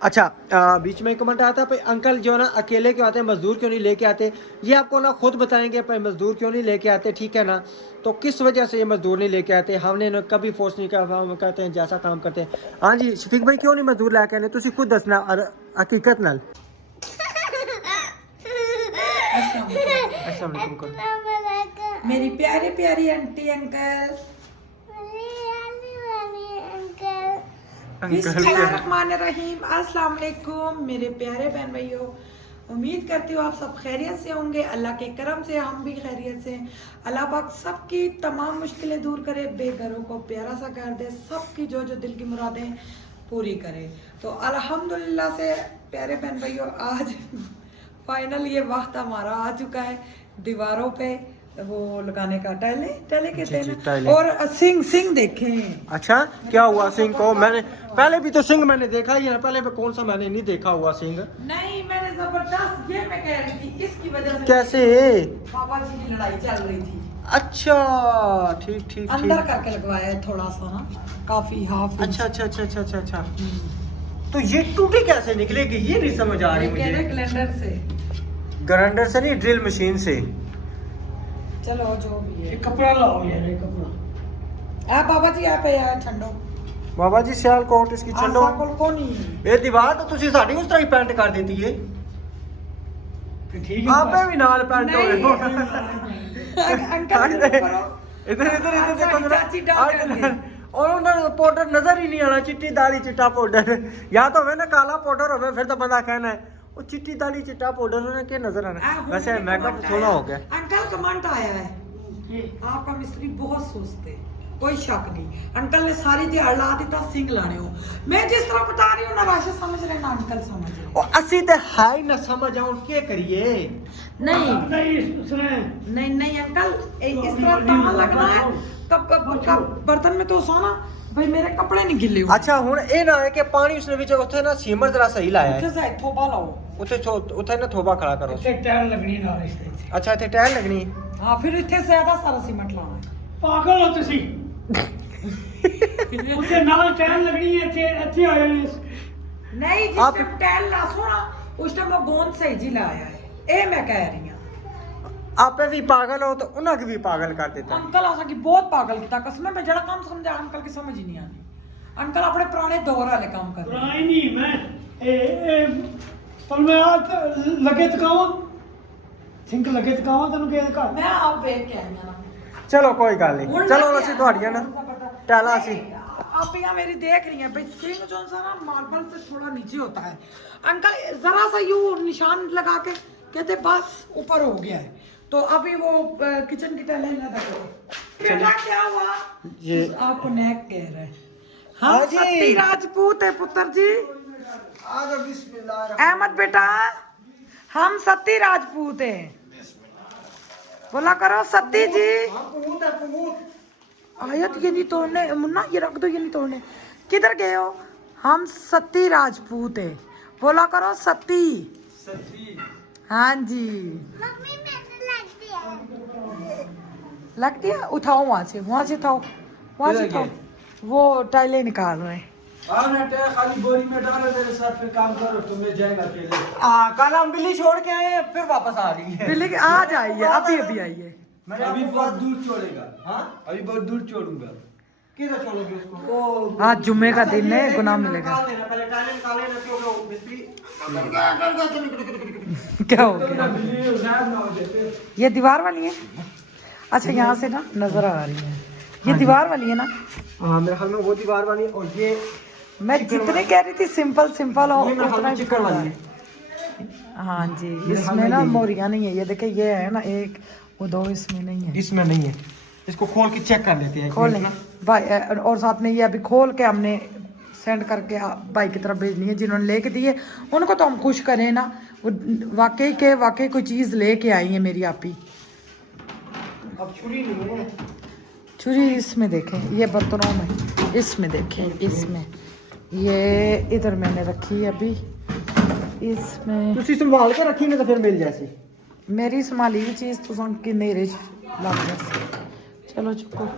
अच्छा बीच में कमेंट आता है भाई अंकल जो है ना अकेले क्यों आते हैं, मजदूर क्यों नहीं लेके आते। ये आपको ना खुद बताएंगे भाई मजदूर क्यों नहीं लेके आते, ठीक है ना। तो किस वजह से ये मजदूर नहीं लेके आते, हमने इन्हें कभी फोर्स नहीं करा, हम कहते हैं जैसा काम करते हैं। हाँ जी शफीक भाई क्यों नहीं मजदूर लेके आने, तुसी खुद दसना हकीकत नाल। अस्सलाम वालेकुम। मेरी प्यारी प्यारी आंटी अंकल बिस्मिल्लाहिर्रहमानिर्रहीम। अस्सलाम वालेकुम मेरे प्यारे बहन भाइयों, उम्मीद करती हूँ आप सब खैरियत से होंगे। अल्लाह के करम से हम भी खैरियत से हैं। अल्लाह पाक सबकी तमाम मुश्किलें दूर करे, बेघरों को प्यारा सा कर दे, सबकी जो जो दिल की मुरादें पूरी करे। तो अल्हम्दुलिल्लाह से प्यारे बहन भाइयों, आज फाइनल ये वक्त हमारा आ चुका है दीवारों पे वो लगाने का, टैले टैले कहते हैं ना। और सिंग सिंग देखें। अच्छा क्या हुआ सिंह को, मैंने पहले भी तो सिंह मैंने देखा ही है, पहले भी कौन सा मैंने नहीं देखा हुआ सिंह। नहीं मैंने जबरदस्त, ये मैं कह रही थी इसकी वजह से कैसे पापा जी की लड़ाई चल रही थी। अच्छा ठीक ठीक अंदर ठीक। करके लगवाया है थोड़ा सा ना, काफी हाफ। अच्छा अच्छा अच्छा अच्छा अच्छा अच्छा। तो ये टूटी कैसे निकलेगी, ये नहीं समझ आ रही मुझे। कैलेंडर से, ग्राइंडर से नहीं, ड्रिल मशीन से। चलो जो भी है। कपड़ा लाओ यार, ये कपड़ा। बाबा जी आप यार ठंडो बाबा जी सियाल कोट इसकी छंडो। को नहीं ये दीवार तो तुसी साडी उस तरह ही पेंट कर देती है। ठीक है आपे भी नाल पेंट हो गए हो। अंकल इधर इधर इधर देखो जरा। चाची डाल देंगे। और उन्हें पाउडर नजर ही नहीं आना, चिट्टी दाढ़ी चिट्टा पाउडर। या तो हमें ना काला पाउडर हो फिर तो बंदा कहना है वो चिट्टी दाढ़ी चिट्टा पाउडर उन्हें क्या नजर आना। वैसे मेकअप सोना हो गया। अंकल कमेंट आया है, आपका मिस्त्री बहुत सुस्त है, कोई शक नहीं। अंकल ने सारी दिहाड़ ला दिता सिंग लाने हो। मैं जिस तरह बता रही हूँ ना राशि समझ रहे ना अंकल समझ रहे। और असि ते हाई ना समझ आऊं क्या करिए। नहीं नहीं उसने नहीं नहीं अंकल इस तरह तां लगना है। कब बर्तन में तो सोना भाई मेरे कपड़े नहीं गिले हो। अच्छा हुन ए ना है कि पानी उसने विच उथे ना सीमर जरा सही लाया है। उठे से थोबा लाओ। उथे ना थोबा खड़ा करो। इतने टायर लगनी नाल इसते। अच्छा इथे टाइल लगनी। हाँ फिर इतने से ज्यादा सारा सीमेंट लाना है। पागल हो तुसी। उते नाल टायर लगनी है, इतने इतने आ जाने। नहीं जिस आप- टाइम टैल ला सोना उस टाइम वो गोंद सही जी लाया है। ए मैं कह रही हूँ आपे भी पागल हो तो उन्हें भी पागल कर देता है। अंकल आसा की बहुत पागल की कसम है। मैं जरा काम समझा अंकल की समझ ही नहीं आती। अंकल अपने पुराने दौर वाले काम कर रहे हैं। पुरानी नहीं मैं ए पर मैं आज लगे तकावा सिंक लगे तकावा तनु के घर। मैं आप देख के आई ना चलो कोई गल नहीं, चलो ਅਸੀਂ ਤੁਹਾਡੀਆਂ ਨਾ ਟੈਲਾ ਸੀ। आप यहाँ मेरी देख रही हैं भाई सिंह जो सा ना मार्बल से थोड़ा नीचे होता है। अंकल जरा सा यूं निशान लगा के कहते बस ऊपर हो गया है। तो अभी वो किचन की टाइलें लगा दो। बेटा क्या हुआ ये आपको नेक कह रहा है। हाँ हम जी। सत्ती राजपूत है पुत्र जी। आगे बिस्मिल्लाह। अहमद बेटा हम सत्ती राजपूत हैं। बोला करो सत्ती जी। पुमूत है पुमूत। आयत ये नहीं तोड़ने मुन्ना, ये रख दो, ये नहीं तोड़ने। किधर गए हो? हम सत्ती राजपूत है। बोला करो सत्ती। हाँ जी लग दिया। उठाओ वहां से उठाओ, वहां से उठाओ। वो टाइलें निकाल रहे हैं। खाली बोरी में डालो, मेरे साथ फिर काम करो, तुम ले जाएगा अकेले। कल हम बिल्ली छोड़ के आए फिर वापस आ रही है। बिल्ली आ जाइए, अभी अभी आइए। मैं अभी बहुत दूर छोड़ेगा। हाँ अभी बहुत दूर छोड़ूंगा। किधर छोड़ोगे उसको? आज जुम्मे का दिन है, गुनाह मिलेगा। पहले टाइलें निकाल लेना क्योंकि वो मिस्त्री क्या हो गया? गायब ना हो जाए। ये दीवार वाली है। अच्छा यहाँ से ना नजर आ रही है, ये दीवार वाली है ना। हाँ मेरे ख्याल में वो दीवार वाली है, और ये मैं जितने कह रही थी सिंपल सिंपल और ये मेरे ख्याल उतना में ही चिकन वाली है। हाँ जी इसमें ना मोरियां नहीं है। ये देखे ये है ना एक, वो दो इसमें नहीं है। इसमें नहीं है, इसको खोल के चेक कर लेते हैं। खोल नहीं भाई, और साथ में ये अभी खोल के हमने सेंड करके भाई की तरफ भेजनी है जिन्होंने लेके दी है। उनको तो हम खुश करें ना, वो वाकई कोई चीज़ लेके आई है मेरी आपी। अब छुरी नहीं है। छुरी इसमें देखें, ये बर्तनों में इसमें देखें, इसमें ये इधर मैंने रखी है अभी इसमें। तुसी संभाल के रखी नहीं तो फिर मिल जैसी। मेरी संभाली हुई चीज़ तो संग की नेरे लग जैसे। चलो चुको।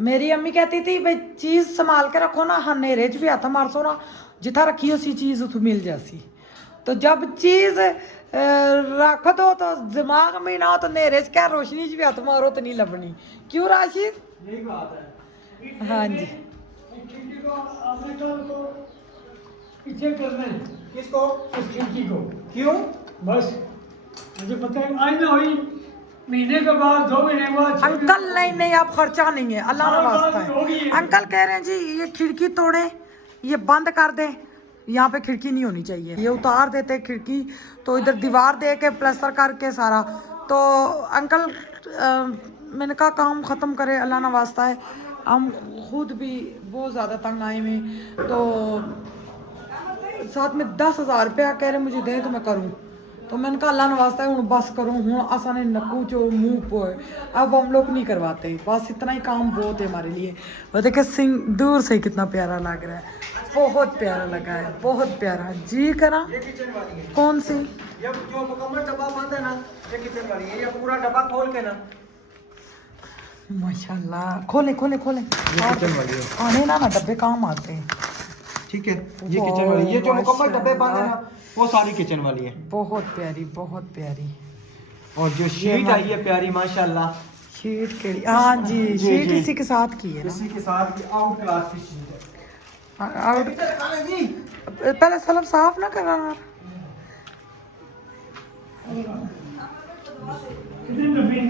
मेरी अम्मी कहती थी भाई चीज़ संभाल के रखो ना, हाँ नेरे च भी हथ मार सो ना जिथा रखी उसी चीज़ उत मिल जासी। तो जब चीज़ रख दो तो दिमाग में ना हो तो नेरे च क्या रोशनी च भी हथ मारो तो नहीं लभनी। क्यों राशिद? यही बात है। हाँ जी। खिड़की को आपने कल को पीछे करना है, किसको? इस खिड़की को। क्यों? बस मुझे पता है आज ना हुई, महीने के बाद 2 महीने बाद अंकल नहीं नहीं, आप खर्चा नहीं है, अल्लाह का हाँ, वास्ता बात होगी है। ये। अंकल कह रहे हैं जी ये खिड़की तोड़े, ये बंद कर दें, यहाँ पे खिड़की नहीं होनी चाहिए, ये उतार देते खिड़की तो इधर दीवार दे के प्लास्टर करके सारा। तो अंकल मैंने कहा काम ख़त्म करे, अल्लाह ना वास्ता है, हम खुद भी बहुत ज़्यादा तंग आए में, तो साथ में 10,000 रुपया कह रहे मुझे दे तो मैं करूँ। तो मैंने कहा अल्लाह ने वास्ता है हूँ बस करो, हूँ आसाने नकू चो मुँह पोए, अब हम लोग नहीं करवाते, बस इतना ही काम बहुत है हमारे लिए। वो देखे सिंह दूर से कितना प्यारा लग रहा है, बहुत प्यारा लगा है, बहुत प्यारा जी करा। ये किचन वाली है। कौन सी? ये जो मुकम्मल डब्बा बंद है ना, ये किचन वाली है। ये पूरा डब्बा खोल के ना, माशाल्लाह, खोले खोले खोले। किचन वाली है। आने ना ना डब्बे काम आते हैं। ठीक है, ये किचन वाली। ये जो मुकम्मल डब्बे बंद है ना, वो सारी किचन वाली है। बहुत प्यारी, बहुत प्यारी। और जो शीट आई है प्यारी माशाल्लाह, शीट के, हाँ जी, जी, शीट जी। इसी के साथ की है ना। इसी के साथ की आउट क्लास की शीट है। आउट। जी पहले सलब साफ ना करना। कितने डब्बे?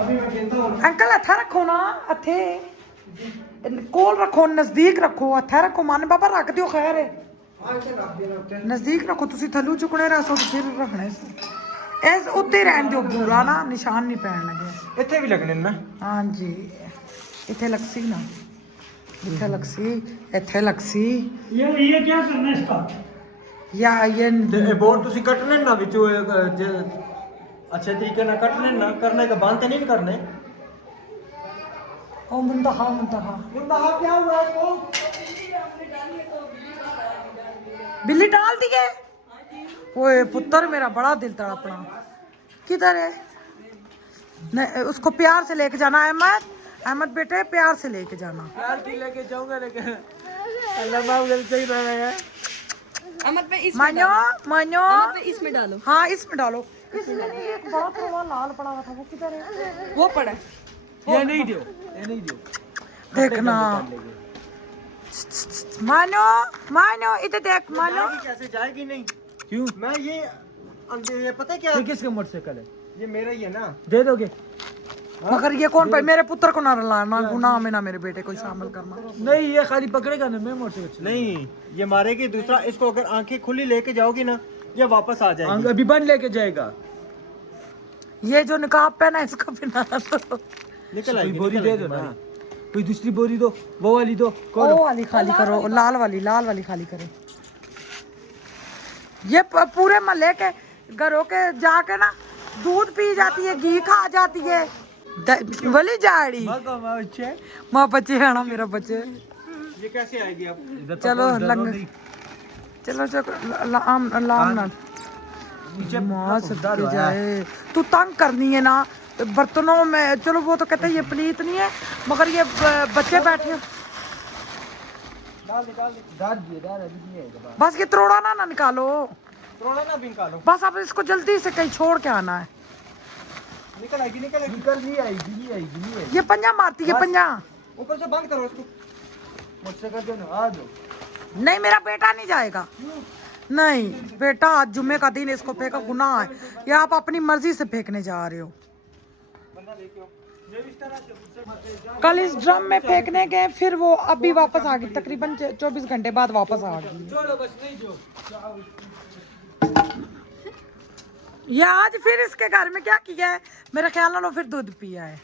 अभी मैं गिनता हूँ। अंकल हथा रखो ना, हथे कोल रखो, नजदीक रखो, हथा रखो, मन बाबा रख दियो, खैर है हाँ, इसे रख देना उत्ते। नजदीक रखो, तुसी थलू चुकने रसो तो फिर रखने ऐस उत्ते रहन दियो, बुरा ना निशान नहीं पैन लगे। इत्थे भी लगने ना। हाँ जी, इथे लगसी ना, इथे लगसी, इथे लगसी, ये क्या करना है इसका? या ये ते बोर्ड तुसी कटने ना विचो अच्छे तरीके ना कटने ना, करने का बांधते नहीं करने। ओ मुंतहा मुंतहा। मुंतहा क्या हुआ इसको? बिल्ली डाल दी है। ओए पुत्र मेरा बड़ा दिल तड़पना, किधर है? नहीं, उसको प्यार से लेके जाना अहमद, अहमद बेटे प्यार से लेके जाना। प्यार की लेके जाऊंगा लेकिन अल्लाह माफ कर, सही रह है। अहमद पे इसमें मानो मानो, अहमद पे इसमें डालो, हाँ इसमें डालो। इसमें नहीं, एक बड़ा थोड़ा लाल पड़ा हुआ था, वो किधर है? वो पड़ा है। ये नहीं दियो, ये नहीं दियो। देखना मानो, मानो इधर देख मानो। कैसे जाएगी नहीं? क्यों? मैं ये पता है क्या? ये किसका मोटरसाइकिल है? ये मेरा ही है ना। दे दोगे? मगर ये कौन पे मेरे पुत्र को ना लाना, गुनाह में ना मेरे बेटे को शामिल करना। नहीं, ये खाली पकड़ेगा ना, मैं मोटरसाइकिल नहीं, ये मारेगी। दूसरा, इसको अगर आंखें खुली लेके जाओगी ना, ये वापस आ जाएगी। अभी बंद लेके जाएगा। ये जो निकाब पहना है इसको पहना तो निकल आएगी। बोरी दे दो ना, कोई दूसरी बोरी दो, वो वाली दो। वो वाली खाली करो, लाल वाली खाली करो। ये पूरे मोहल्ले के घरों के जाके ना दूध पी जाती है, घी खा जाती है, वली जाड़ी माँ बच्चे है ना, मेरा बच्चे। ये कैसे आएगी अब? चलो लंग, चलो चलो लाम ना माँ सदके जाए, तू तंग करनी है ना बर्तनों में। चलो वो तो कहते हैं ये प्लीत नहीं है, मगर ये बच्चे बैठे बस ये त्रोड़ा ना निकालो, थोड़ा ना भी निकालो। बस अब इसको जल्दी से कहीं छोड़ के आना है। निकल आएगी, निकल आएगी। निकल नहीं आएगी, नहीं आएगी, नहीं आएगी। ये पंजा मारती है, पंजा ऊपर से बंद करो इसको। मुझसे कर दो ना, आ जाओ। नहीं मेरा बेटा नहीं जाएगा, नहीं बेटा आज जुम्मे का दिन, इसको फेंका गुनाह है, ये आप अपनी मर्जी से फेंकने जा रहे हो। कल इस ड्रम में फेंकने गए, फिर वो अभी वापस आ गई, तकरीबन 24 घंटे बाद वापस आ गई। चलो बस, नहीं जो ये आज फिर इसके घर में क्या किया है, मेरे ख्याल में फिर दूध पिया है।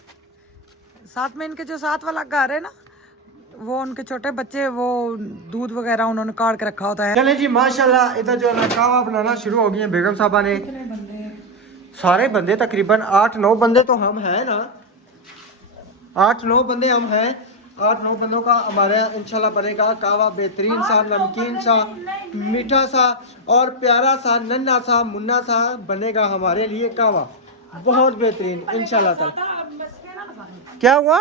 साथ में इनके जो साथ वाला घर है ना, वो उनके छोटे बच्चे वो दूध वगैरह उन्होंने काट के रखा होता है। चले जी माशाल्लाह, इधर जो है ना कावा बनाना शुरू हो गई है बेगम साहबा ने। सारे बंदे तकरीबन 8-9 बंदे तो हम हैं ना, 8-9 बंदे हम हैं। 8-9 बंदों का हमारे इंशाल्लाह बनेगा कावा, बेहतरीन सा, नमकीन सा, मीठा सा और प्यारा सा, नन्हा सा, मुन्ना सा बनेगा हमारे लिए कावा, बहुत बेहतरीन इंशाल्लाह ताला। क्या हुआ?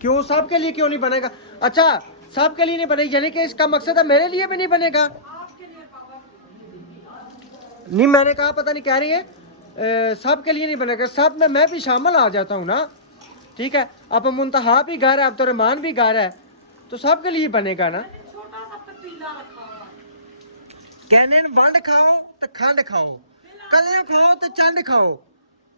क्यों सबके लिए क्यों नहीं बनेगा? अच्छा सबके लिए नहीं बनेगी, यानी कि इसका मकसद है मेरे लिए भी नहीं बनेगा। नहीं मैंने कहा पता नहीं कह रही है सबके लिए नहीं बनेगा, सब में मैं भी शामिल आ जाता हूँ ना। ठीक है, अब मुंतहा भी घर है, अब तो रहमान भी घर है, तो सबके लिए बनेगा ना। छोटा सा पतीला रखा हुआ है। कहने वंड खाओ तो खंड खाओ, कलियां खाओ तो चंड खाओ।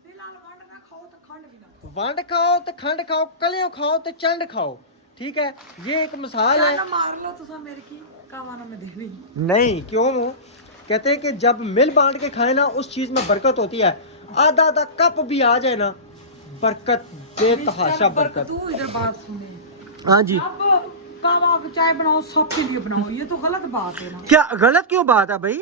फिलहाल वंड ना खाओ तो खंड भी ना खाओ। वंड खाओ तो खंड खाओ, कलियां खाओ तो चंड खाओ। ठीक है, ये एक मिसाल है। जान मार लो तुसा मेरे की कावाना में देवी। नहीं क्यों, कहते हैं कि जब मिल बांट के खाए ना उस चीज में बरकत होती है। आधा आधा कप भी आ जाए ना, बरकत बेतहाशा बरकत। तू इधर बात सुने, हाँ जी, अब कावा की चाय बनाओ सबके लिए बनाओ, ये तो गलत बात है ना। क्या गलत क्यों बात है भाई,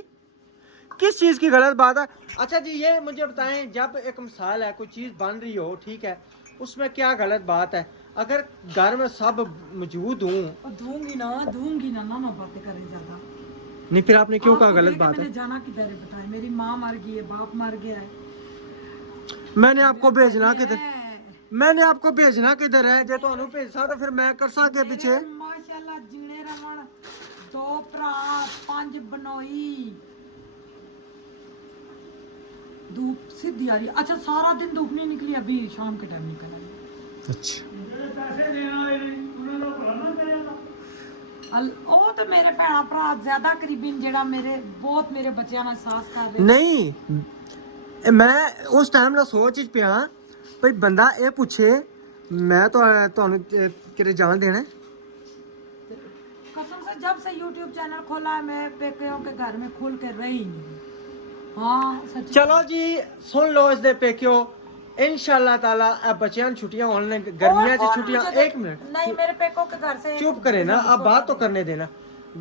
किस चीज की गलत बात है? अच्छा जी ये मुझे बताएं, जब एक मिसाल है कोई चीज बन रही हो, ठीक है, उसमें क्या गलत बात है? अगर घर में सब मौजूद हूँ, और दूंगी ना ना बातें करें ज्यादा। नहीं फिर आपने क्यों कहा आपको गलत लेके बात है? मैंने जाना किधर है बताएं, मेरी माँ मर गई है, बाप मर गया है। मैंने आपको भेजना किधर, है। मैंने आपको भेजना किधर है? जे तो भेजा तो फिर मैं कर सके पीछे। मेरे माशाल्लाह जीने रमन, 2 भरा 5 बनोई, धूप सीधी आ रही। अच्छा सारा दिन धूप नहीं निकली, अभी शाम के टाइम निकल आई। अच्छा ਜਿਹੜੇ ਪੈਸੇ ਦੇਣ ਵਾਲੇ ਨੇ ਉਹਨਾਂ ਦਾ ਭਲਾ ਨਾ ਕਰਿਆ। ਉਹ ਤੇ ਮੇਰੇ ਭੈਣਾ ਭਰਾ ਜ਼ਿਆਦਾ ਕਰੀਬੀ ਨੇ, ਜਿਹੜਾ ਮੇਰੇ ਬਹੁਤ ਮੇਰੇ ਬੱਚਿਆਂ ਨਾਲ ਸਾਥ ਕਰ ਰਹੇ। नहीं मैं उस टाइम ना सोच च पिया भाई बंदा ये पूछे मैं तो ਤੁਹਾਨੂੰ ਕਿਤੇ ਜਾਣ ਦੇਣਾ है? कसम से जब से YouTube चैनल खोला है मैं पेकियों के घर में खुल के रही नहीं। हाँ सच। चलो जी सुन लो इस दे पेकियो, इंशाल्लाह ताला अब बच्चियां छुट्टियां होने, गर्मियां की छुट्टियां। एक मिनट नहीं, मेरे पेकों के घर से चुप करे ना, अब बात तो करने देना।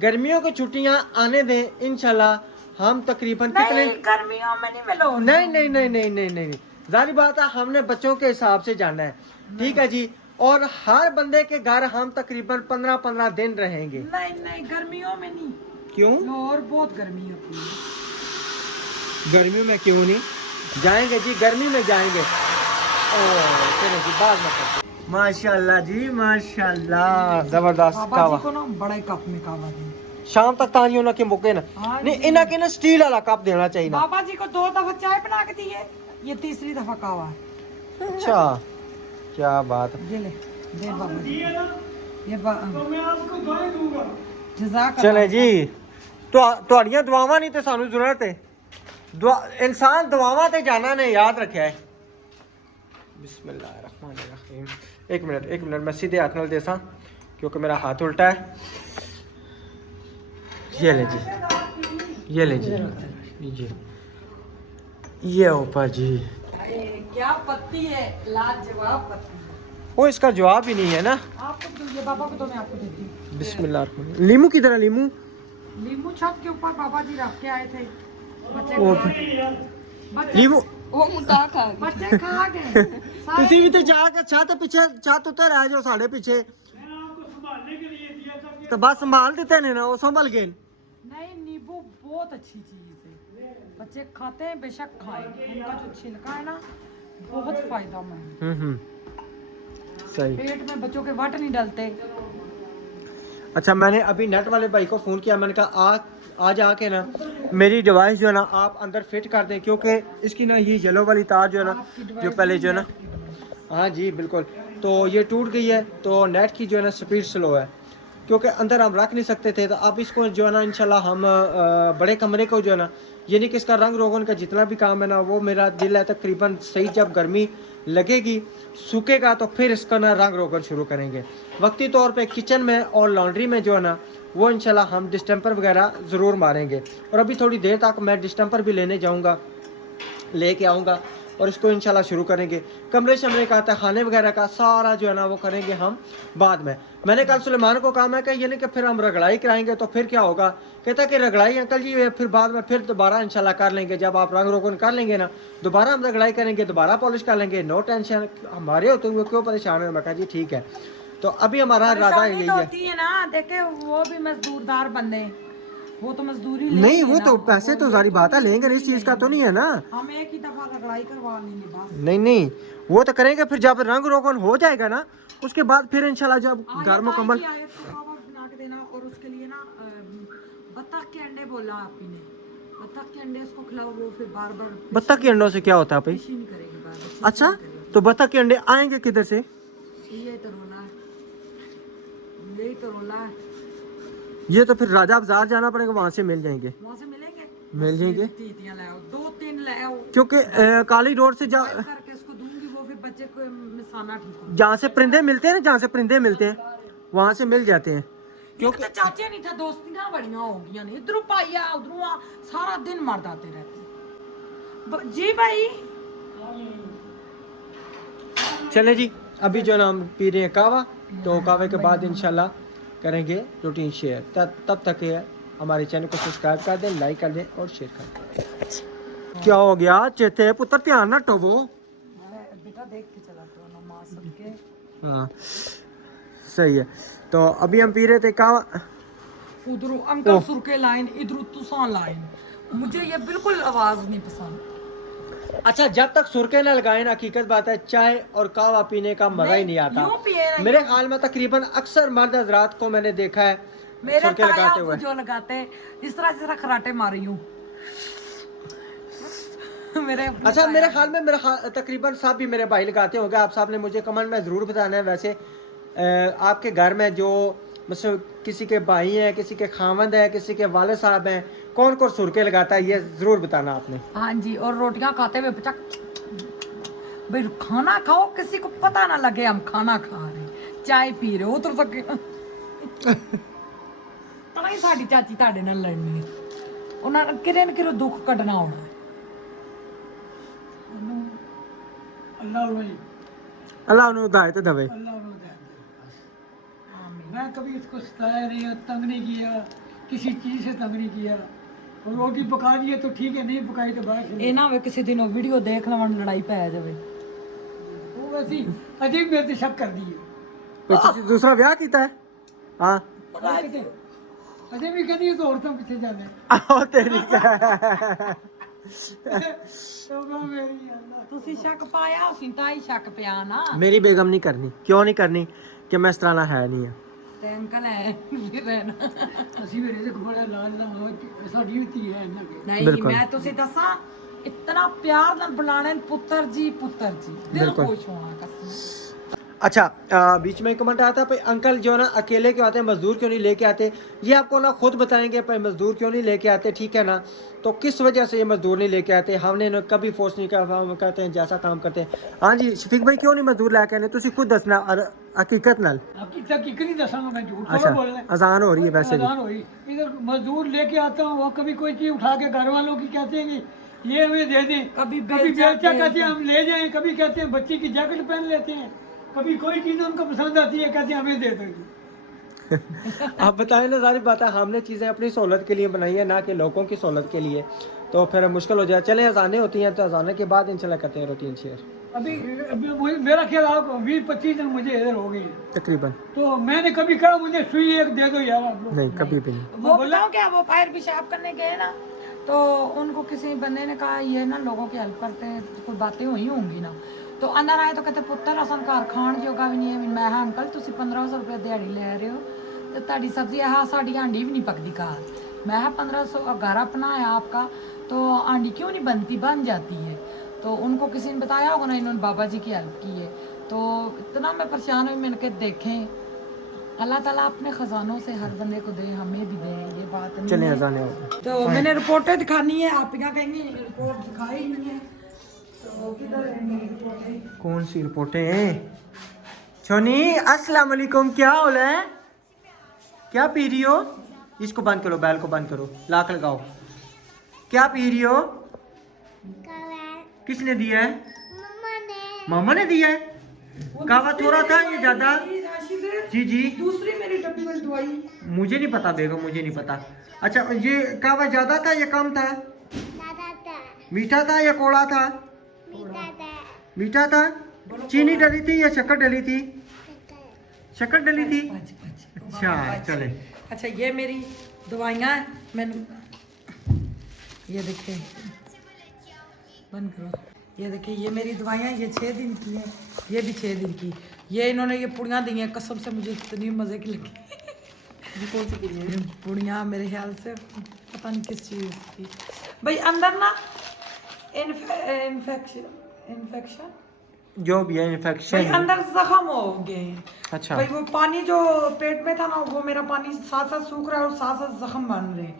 गर्मियों की छुट्टियां आने दें इंशाल्लाह, हम तकरीबन कितने नहीं, गर्मियों में नहीं मिलो। नहीं नहीं नहीं नहीं नहीं नहीं नहीं, जारी बात है हमने बच्चों के हिसाब से जाना है। ठीक है जी, और हर बंदे के घर हम तकरीबन 15-15 दिन रहेंगे। नहीं नहीं गर्मियों में नहीं, क्यों लाहौर बहुत गर्मी होती है। गर्मी में क्यों नहीं जाएंगे जी, गर्मी में जाएंगे। ओ चलो जी बात मत करते। माशाल्लाह जी माशाल्लाह, जबरदस्त बाबा कावा। जी को ना बड़े कप में कावा दें। शाम तक ताजी होना के मुके ना, हाँ नहीं जी। इन्हें के ना स्टील वाला कप देना चाहिए ना। बाबा जी को 2 दफा चाय बना के दी है, ये तीसरी दफा कावा है। अच्छा क्या बात है। ये ले दे बाबा जी, ये ना ये तो मैं आपको दुआएं दूंगा। जज़ाक चले जी, तो ਤੁਹਾਡੀਆਂ ਦੁਆਵਾਂ ਨਹੀਂ ਤੇ ਸਾਨੂੰ ਜ਼ਰੂरਤ ਹੈ। दुआ इंसान दुआवां ते जाना ने याद रखा है। बिस्मिल्लाहिर्रहमानिर्रहीम। एक मिनट मैं सीधे हाथ नाल देसा क्योंकि मेरा हाथ उल्टा है। ये ले जी, ये ले जी, ये ऊपर जी। अरे क्या पत्ती है, लाजवाब पत्ती है। वो इसका जवाब ही नहीं है ना। आपको तो ये बाबा को तो मैं आपको देती हूँ। बिस्मिल्लाह। लीमू किधर है लीमू? नींबू छत के ऊपर बाबा जी रख के आए थे, बच्चे ओ, खा गए। बच्चे लीमू वो मुद्दा खा गई। बच्चे खा गए सारे। ਤੁਸੀਂ ਵੀ ਤੇ ਜਾ ਕੇ ਛੱਤ ਪਿੱਛੇ, ਛੱਤ ਉੱਤੇ ਰਹਿ ਜਾਓ ਸਾਡੇ ਪਿੱਛੇ। मैंने आपको संभालने के लिए दिया था कि तो बस संभाल देते ने ना, वो संभल गए। नहीं, नींबू बहुत अच्छी चीज है, बच्चे खाते हैं बेशक खाएं, उनका जो छिलका है ना बहुत फायदेमंद है। सही। पेट में बच्चों के वट नहीं डलते। अच्छा मैंने अभी नेट वाले भाई को फ़ोन किया, मैंने कहा आज आके ना मेरी डिवाइस जो है ना आप अंदर फिट कर दें, क्योंकि इसकी ना ये येलो वाली तार जो है ना, जो पहले जो है ना, हाँ जी बिल्कुल, तो ये टूट गई है, तो नेट की जो है ना स्पीड स्लो है, क्योंकि अंदर हम रख नहीं सकते थे। तो अब इसको जो है ना इंशाल्लाह हम बड़े कमरे को जो है ना, यानी कि इसका रंग रोगन का जितना भी काम है ना, वो मेरा दिल है तकरीबन सही जब गर्मी लगेगी सूखेगा तो फिर इसका ना रंग रोगन शुरू करेंगे। वक्ती तौर पे किचन में और लॉन्ड्री में जो है ना वो इंशाल्लाह हम डिस्टेंपर वगैरह ज़रूर मारेंगे। और अभी थोड़ी देर तक मैं डिस्टेंपर भी लेने जाऊंगा, लेके आऊँगा और इसको इंशाल्लाह शुरू करेंगे। कमरे शमरे का तहखाने वगैरह का सारा जो है ना वो करेंगे हम बाद में। मैंने कल सुलेमान को कहा, मैं कि यानी कि फिर हम रगड़ाई कराएंगे तो फिर क्या होगा? कहता कि रगड़ाई अंकल जी फिर बाद में फिर दोबारा इंशाल्लाह कर लेंगे, जब आप रंग रोगन कर लेंगे ना दोबारा हम रगड़ाई करेंगे, दोबारा पॉलिश कर लेंगे, नो टेंशन, हमारे होते हुए क्यों परेशान है। मैं कहा जी ठीक है। तो अभी हमारा इरादा यही है। होती है ना, देखे वो भी मजदूरदार बंदे, वो तो मजदूरी नहीं वो तो पैसे तो सारी बात है लेंगे, इस चीज़ का तो नहीं है ना। हम एक ही दफा रगड़ाई करवा लेंगे बस। नहीं वो तो करेंगे, फिर जब रंग रोगन हो जाएगा ना उसके बाद फिर इंशाल्लाह जब घर मुकम्मल। आयत को बाबा बना के अंडे बोला आप ही ने, बत्तख के अंडे उसको खिलाओ, वो फिर बार बार बत्तख के अंडों से क्या होता है भाई? पेशी नहीं करेगी बार बार। अच्छा, तो बत्तख के अंडे आएंगे किधर से? ये तो रोला है, यही तो रोला है। ये तो फिर राजा बाजार जाना पड़ेगा, वहां से मिल जाएंगे। वहाँ से मिलेंगे, मिल जाएंगे तीतियां लाओ, 2-3 लाओ, क्योंकि काली रोड से बॉयल करके उसको दूंगी, वो फिर बच्चे को मिसाना ठीक हो। जहाँ से परिंदे मिलते हैं ना, जहाँ से परिंदे मिलते हैं वहां से मिल जाते हैं। क्योंकि तो चाचे नहीं था, दोस्तियां बड़ियां हो गई ने, इधरों पाइया उधरों आ, सारा दिन मरदाते रहते। जी भाई चले जी, अभी जो ना हम पी रहे हैं कावा, तो कावे के बाद इंशाल्लाह करेंगे रूटीन शेयर। तब तक ये हमारे चैनल को सब्सक्राइब कर दें, लाइक कर दें और शेयर कर दें। क्या हो गया चेते पुत्र, ध्यान ना टोवो। बेटा देख के चला तो ना मां सबके। हाँ सही है। तो अभी हम पी रहे थे कावा, उधरों अंकल सुरके लाइन, इधरों तुसा लाइन, मुझे ये बिल्कुल आवाज नहीं पसंद। अच्छा जब तक सुरके ना लगाए ना, हकीकत बात है चाय और कावा पीने का मजा ही नहीं आता। यूं पिए ना, मेरे ख्याल में तकरीबन अक्सर मर्द हजरात को मैंने देखा है मेरे सुरके ताया लगाते हुए। जो लगाते इस तरह खराटे मारी हूँ। मेरे अच्छा मेरे ख्याल में तकरीबन सब भी मेरे भाई लगाते होंगे। आप साहब ने मुझे कमेंट में ज़रूर बताना है। वैसे आपके घर में जो मतलब किसी के भाई हैं, किसी के खामद है, किसी के वाले साहब हैं, कौन कौन सुरके लगाता है, ये ज़रूर बताना आपने। हाँ जी, और रोटियां खाते हुए बच्चा भाई खाना खाओ, किसी को पता ना लगे हम खाना खा रहे, चाय पी रहे, उधर तक ਤਾਂ ਹੀ ਸਾਡੀ ਚਾਚੀ ਤੁਹਾਡੇ ਨਾਲ ਲੜਨੀ ਹੈ। ਉਹਨਾਂ ਨੇ ਕਿਰੇ ਨਾ ਕਿਰੇ ਦੁੱਖ ਕੱਢਣਾ ਹੋਣਾ। अल्लाह भाई, अल्लाह उन्हें हिदायत देवे। अल्लाह उन्हें दे। मैं कभी इसको सताया नहीं, तंग नहीं किया, किसी चीज़ से तंग नहीं किया। और रोटी पका दी है तो ठीक है, नहीं पकाई तो बाहर से। ਇਹ ਨਾ ਹੋਵੇ ਕਿਸੇ ਦਿਨ ਉਹ ਵੀਡੀਓ ਦੇਖ ਲਵਣ ਲੜਾਈ ਪੈ ਜਾਵੇ। वो वैसी अजीब मेरे से शक कर दी है। कोई तुसी दूसरा ब्याह कीता है? हाँ अजय भी कहती है तो औरतों पीछे जाना है। आओ तेरी तो वो मेरी अल्लाह। ਤੁਸੀਂ ਸ਼ੱਕ ਪਾਇਆ, ਅਸੀਂ ਤਾਂ ਹੀ ਸ਼ੱਕ ਪਿਆ ਨਾ। मेरी बेगम नहीं करनी, क्यों नहीं करनी कि मैं इस तरह ना है नहीं है। ਤੇ ਅੰਕਲ ਹੈ ਫਿਰ ਰਹਿਣਾ। ਅਸੀਂ ਮੇਰੇ ਦੇ ਕੋਲ ਲਾਲ ਨਾ ਹੋ, ਸਾਡੀ ਵੀ ਧੀ ਹੈ ਇਹਨਾਂ ਕੇ। ਨਹੀਂ ਬਿਲਕੁਲ। ਮੈਂ ਤੁਸੀਂ ਦੱਸਾਂ, ਇਤਨਾ ਪਿਆਰ ਨਾਲ ਬੁਲਾਣੇ ਪੁੱਤਰ ਜੀ ਦਿਲ ਬਿਲकुल। ਖੁਸ਼ ਹੋਣਾ कसम। अच्छा बीच में कमेंट आता है भाई अंकल जो ना अकेले क्यों आते हैं, मजदूर क्यों नहीं लेके आते। ये आपको ना खुद बताएंगे भाई मजदूर क्यों नहीं लेके आते, ठीक है ना। तो किस वजह से ये मजदूर नहीं लेके आते, हमने इन्हें कभी फोर्स नहीं करा, हम कहते हैं जैसा काम करते हैं। हाँ जी शफीक भाई क्यों नहीं मजदूर लेके आने, तुसी खुद दसना और हकीकत नाल। हकीकत नहीं दसांगा मैं, झूठ अच्छा थोड़ा बोलना है। आसान हो रही है वैसे भी। आसान हो रही। इधर मजदूर लेके आता हूँ, वो कभी कोई चीज उठा के घर वालों की कहते हैं कि ये हमें दे दें, कभी बेलचा कहते हैं हम ले जाएं, कभी कहते हैं बच्ची की जैकेट पहन लेते हैं, कभी कोई चीज़ उनको पसंद आती है कहते हैं हमें दे देंगे। आप बताएं ना, सारी बात है हमने चीज़ें अपनी सहूलत के लिए बनाई है, ना कि लोगों की सहूलत के लिए। तो फिर मुश्किल हो जाए। चले अजानें होती हैं, तो अजाने के बाद इंशाल्लाह करते हैं रूटीन शेयर। अभी मेरा ख्याल आपको 20-25 दिन मुझे इधर हो गए हैं। तकरीबन तो मैंने कभी कहा मुझे सुई एक दे दो यार आप लोग। नहीं कभी भी नहीं। वो बताओ क्या, वो फायर पेशाब करने गए ना, तो उनको किसी बंदे ने कहा ये ना लोगों की हेल्प करते हैं, कोई बातें हुई होंगी ना, तो अंदर आए तो कहते पुੱਤਰ असन घर खाण जोगा भी नहीं है। मैं हाँ अंकल तुसी 1500 रुपये दिहाड़ी ले रहे हो, तो ताड़ी सब्जी है साड़ी आंडी भी नहीं पकती घर। मैं 1500 घर अपना है आपका, तो आंडी क्यों नहीं बनती, बन जाती है। तो उनको किसी ने बताया होगा ना, इन्होंने बाबा जी की हेल्प की है। तो इतना मैं परेशान हुई, मैंने कहा देखें अल्लाह ताला अपने ख़जानों से हर बंदे को दे, हमें भी दे, ये बात नहीं चले है। अजाने हो गए। तो मैंने रिपोर्टें दिखानी है, आप क्या कहेंगे रिपोर्ट दिखाई नहीं है, तो किधर है मेरी रिपोर्टें? कौन सी रिपोर्टें हैं? छोनी अस्सलाम वालेकुम, क्या हाल है, क्या पी रही हो? इसको बंद करो, बैल को बंद करो, लाख लगाओ। क्या पी रही हो? किसने दिया है? मामा ने दिया है। कावा थोड़ा था ये ज्यादा? जी जी दूसरी मेरी डब्बी वाली दवाई मुझे नहीं पता बेगम, मुझे नहीं पता। अच्छा ये कावा ज्यादा था या कम था? मीठा था या कौड़ा था? मीठा था। चीनी डली थी या शक्कर डली थी? शक्कर डली थी। अच्छा चले। अच्छा ये मेरी दवाइयाँ हैं, मैंने ये देखिए बंद करो, ये देखिए ये मेरी दवाइयाँ, ये 6 दिन की है, ये भी 6 दिन की। ये इन्होंने ये पुड़ियाँ दी हैं, कसम से मुझे इतनी मज़े की लगी। कौन सी पुड़ियाँ मेरे ख्याल से पता नहीं किस चीज़ की भाई अंदर ना इन्फेक्शन जो भी है भाई इन्फेक्शन। अंदर जख्म हो गए हैं। अच्छा। भाई वो पानी जो पेट में था ना वो मेरा पानी साथ साथ सूख रहा है और साथ साथ जख्म बन रहे हैं।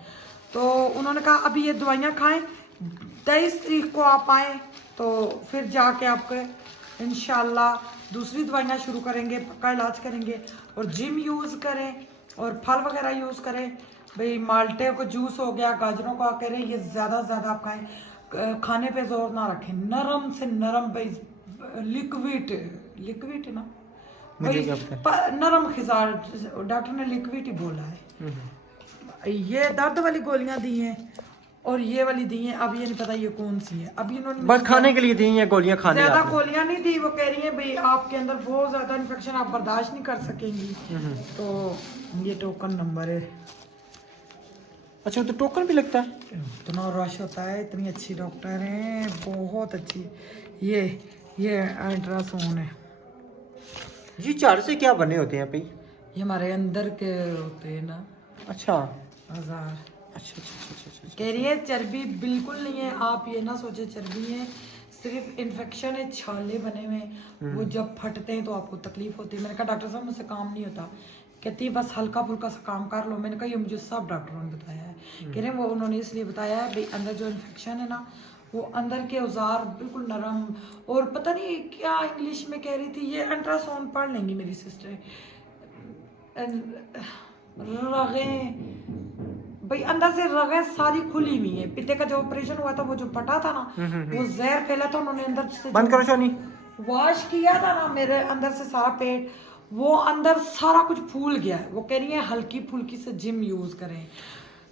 तो उन्होंने कहा अभी ये दवाइयाँ खाएं, 23 तारीख को आप आए तो फिर जाके आपके इंशाल्लाह दूसरी दवाइयाँ शुरू करेंगे, पक्का इलाज करेंगे और जिम यूज़ करें और फल वगैरह यूज़ करें। भाई माल्टे को जूस हो गया, गाजरों का करें, ये ज़्यादा से ज़्यादा आप खाएं। खाने पे जोर ना रखें, नरम से नरम भाई लिक्विड ना मुझे भाई क्या पता। नरम खिजार, डॉक्टर ने लिक्विड ही बोला है। ये दर्द वाली गोलियां दी हैं और ये वाली दी हैं, अब ये नहीं पता ये कौन सी है। अभी इन्होंने बस खाने के लिए दी हैं गोलियां खाने ज्यादा आपने। गोलियां नहीं दी, वो कह रही हैं भाई आपके अंदर बहुत ज्यादा इन्फेक्शन आप बर्दाश्त नहीं कर सकेंगी। तो ये टोकन नंबर है। अच्छा तो टोकन भी लगता है? इतना रश होता है, इतनी अच्छी डॉक्टर हैं, बहुत अच्छी। ये अल्ट्रासाउंड है। ये झाड़ से क्या बने होते हैं भाई? ये हमारे अंदर के होते हैं ना अच्छा हजार। अच्छा अच्छा अच्छा अच्छा। कह रही है चर्बी बिल्कुल नहीं है, आप ये ना सोचे चर्बी है, सिर्फ इन्फेक्शन है, छाले बने हुए हैं, वो जब फटते हैं तो आपको तकलीफ होती है। मैंने कहा डॉक्टर साहब मुझसे काम नहीं होता। कहती है बस हल्का फुल्का सा काम कर लो। मैंने कहा ये मुझे सब डॉक्टरों ने बताया है। कह रहे हैं वो उन्होंने इसलिए बताया है भाई अंदर जो इन्फेक्शन है ना वो अंदर के औजार बिल्कुल नरम, और पता नहीं क्या इंग्लिश में कह रही थी, ये अल्ट्रासाउंड पढ़ लेंगी मेरी सिस्टर। रगें भाई अंदर से रगें सारी खुली हुई है। पित्ते का जो ऑपरेशन हुआ था वो जो फटा था ना वो जहर फैला था, उन्होंने अंदर से बंद करो शोनी। वॉश किया था ना मेरे अंदर से सारा पेट, वो अंदर सारा कुछ फूल गया है। वो कह रही है हल्की फुल्की से जिम यूज करें।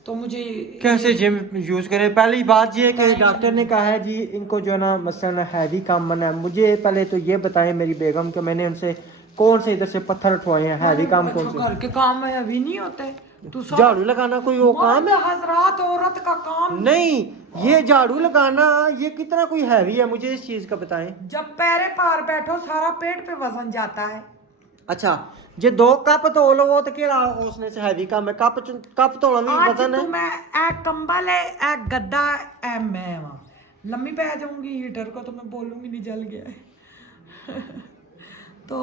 तो मुझे कैसे जिम यूज करें? पहली बात ये कि डॉक्टर ने कहा है जी इनको जो है ना मसलन हैवी काम मना है। मुझे पहले तो ये बताएं मेरी बेगम कि मैंने उनसे कौन से इधर से पत्थर उठवाए हैं, हैवी काम कौन से? घर के काम है अभी नहीं होते। तू झाड़ू लगाना कोई वो काम है? हजरात औरत का काम नहीं, ये झाड़ू लगाना ये कितना कोई हैवी है, मुझे इस चीज का बताएं। जब पैरे पार बैठो सारा पेट पे वजन जाता है। अच्छा जे 2 कप धो लो तो केड़ा उसने से हैवी काम है? कप धोना भी आज वजन तू है। मैं ए कंबल है ए गद्दा ए मैं वहां लम्बी पै जाऊंगी। हीटर को तो मैं बोलूंगी नहीं जल गया है। तो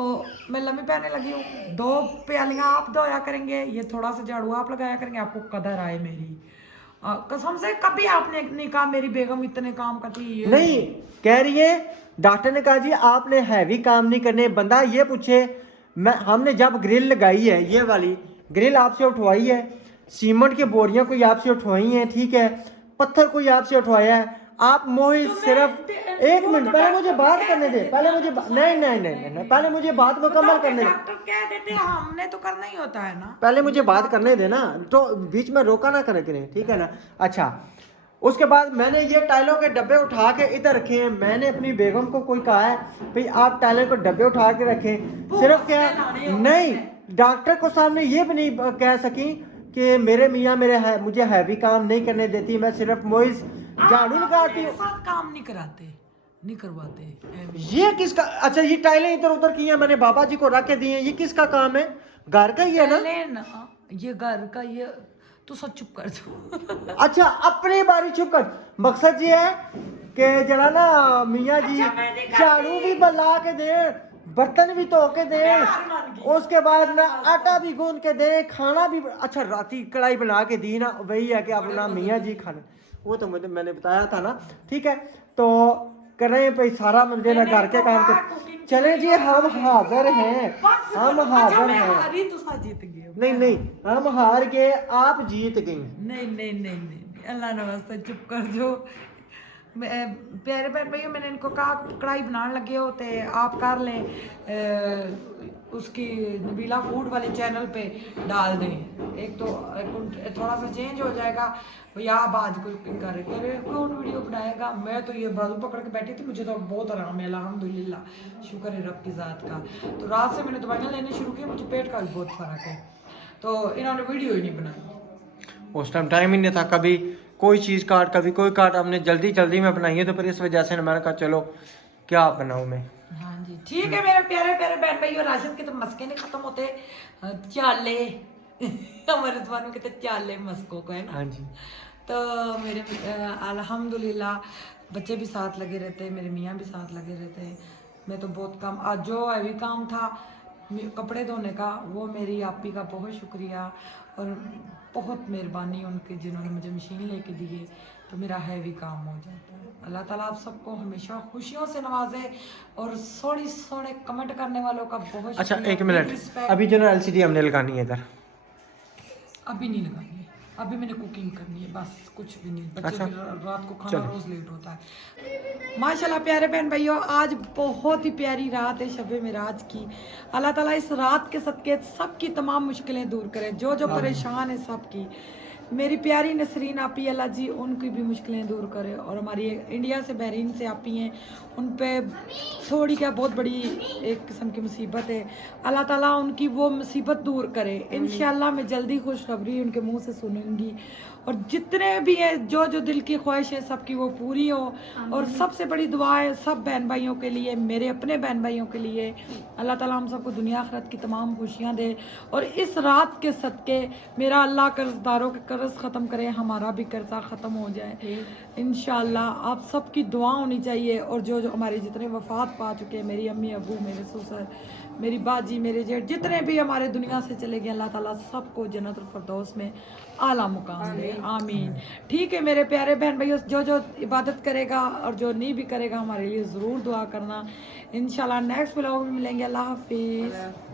मैं लम्बी पहने लगी हूँ। 2 प्यालियां आप धोया करेंगे, ये थोड़ा सा झाड़ू आप लगाया करेंगे, आपको कदर आए मेरी कसम से। कभी आपने नहीं कहा मेरी बेगम इतने काम करती है। नहीं कह रही है डॉक्टर ने कहा जी आपने हैवी काम नहीं करने। बंदा ये पूछे मैं हमने जब ग्रिल लगाई है, ये वाली ग्रिल आपसे उठवाई है, सीमेंट की बोरियां कोई आपसे उठवाई हैं, ठीक है, पत्थर कोई आपसे उठवाया है, आप मोहित सिर्फ 1 मिनट पहले मुझे बात करने दे। पहले मुझे नहीं, पहले मुझे बात मुकम्मल करने दे। डॉक्टर कह देते हैं हमने तो करना ही होता है ना। पहले मुझे बात करने दे ना, तो बीच में रोका ना करें, ठीक है ना। अच्छा उसके बाद मैंने ये टाइलों के डब्बे उठा के इधर रखे हैं। मैंने अपनी बेगम को कोई कहा है भाई आप टाइलों के डब्बे उठा के रखें, सिर्फ क्या नहीं डॉक्टर को सामने ये भी नहीं कह सकी कि मेरे मियाँ मुझे हैवी काम नहीं करने देती, मैं सिर्फ मोइज झाड़ू लगाती हूँ। साथ काम नहीं कराते, नहीं करवाते। ये किसका? अच्छा ये टाइलें इधर उधर की हैं, मैंने बाबा जी को रख के दी हैं, ये किसका काम है? घर का ही है ना। ये घर का ये तू सब चुप कर दो। अच्छा अपनी बारी चुप कर। मकसद ये है कि जरा ना मियाँ जी झाड़ू भी बला के दे, बर्तन भी धो के दे, उसके बाद ना आटा भी गूंद के दे, खाना भी। अच्छा राती कढ़ाई बना के दी ना, वही है कि अपना मियाँ जी खाना, वो तो मैंने बताया था ना, ठीक है। तो करें भाई सारा मंदिर ना घर के काम कर। चले जी हम हाजिर हैं, हम हाजिर हैं। जीत गए। नहीं हम हार गए, आप जीत गई। नहीं अल्लाह ने वास्ते चुप कर जो। प्यारे बहन भैया मैंने इनको कहा कढ़ाई बनाने लगे हो तो आप कर लें, उसकी नबीला फूड वाले चैनल पे डाल दें। एक तो थोड़ा सा चेंज हो जाएगा। भैया आप आज कोई करे कौन वीडियो बनाएगा? मैं तो ये बाजू पकड़ के बैठी थी, मुझे तो बहुत आराम है अल्हम्दुलिल्लाह, शुक्र है रब की ज़ात का। तो रात से मैंने दवाइयाँ लेनी शुरू की, मुझे पेट का भी बहुत फ़र्क है। तो इन्होंने वीडियो ही नहीं बनाई। उस टाइम टाइम ही नहीं था, कभी कोई चीज़ काट कभी कोई काट, हमने जल्दी में बनाई है, तो फिर इस वजह से मैंने कहा चलो क्या बनाऊँ मैं। हाँ जी ठीक है मेरे प्यारे प्यारे बहन भाई, और राशिद के तो मस्के नहीं खत्म होते, चाले हमारे जबान में कहते चाले मस्कों को, है ना। हाँ जी। तो मेरे अल्हम्दुलिल्लाह बच्चे भी साथ लगे रहते हैं, मेरे मियाँ भी साथ लगे रहते हैं। मैं तो बहुत काम, आज जो हैवी काम था कपड़े धोने का, वो मेरी आपी का बहुत शुक्रिया और बहुत मेहरबानी उनकी जिन्होंने मुझे मशीन लेके दी है, तो मेरा हैवी काम हो जाता है। अल्लाह ताला आप सबको हमेशा खुशियों से नवाजे और सोने सोने कमेंट करने वालों का बहुत अच्छा शुक्रिया, एक मिनट, रिस्पेक्ट। अभी जो ना LCD हमने लगानी है इधर, अभी नहीं लगानी है, अभी मैंने कुकिंग करनी है, बस कुछ भी नहीं। बच्चे अच्छा। फिर रात को खाना रोज लेट होता है। माशाल्लाह प्यारे बहन भाइयों, आज बहुत ही प्यारी रात है शब मेराज की। अल्लाह ताला इस रात के सदके सबकी तमाम मुश्किलें दूर करे, जो जो परेशान है सबकी। मेरी प्यारी नसरीन आपी अल्लाह जी उनकी भी मुश्किलें दूर करे, और हमारी इंडिया से बहरीन से आपी हैं, उन पे थोड़ी क्या बहुत बड़ी एक किस्म की मुसीबत है। अल्लाह ताला उनकी वो मुसीबत दूर करे। इंशाल्लाह मैं जल्दी खुशखबरी उनके मुंह से सुनूंगी, और जितने भी हैं जो जो दिल की ख्वाहिश है सबकी वो पूरी हो। और सबसे बड़ी दुआ है सब बहन भाइयों के लिए, मेरे अपने बहन भाइयों के लिए, अल्लाह ताला हम सबको दुनिया आखिरत की तमाम खुशियाँ दे, और इस रात के सदके मेरा अल्लाह कर्जदारों के कर्ज ख़त्म करे, हमारा भी कर्जा ख़त्म हो जाए इंशाल्लाह। आप सबकी दुआ होनी चाहिए, और जो जो हमारे जितने वफात पा चुके हैं, मेरी अम्मी अबू, मेरे ससुर, मेरी बाजी, मेरे जेठ, जितने भी हमारे दुनिया से चले गए, अल्लाह ताला सबको जन्नतुल फिरदौस में आला मुकाम दे, आमीन। ठीक है मेरे प्यारे बहन भाइयों, जो जो इबादत करेगा और जो नहीं भी करेगा हमारे लिए ज़रूर दुआ करना। इंशाल्लाह नेक्स्ट व्लॉग में मिलेंगे। अल्लाह हाफिज़।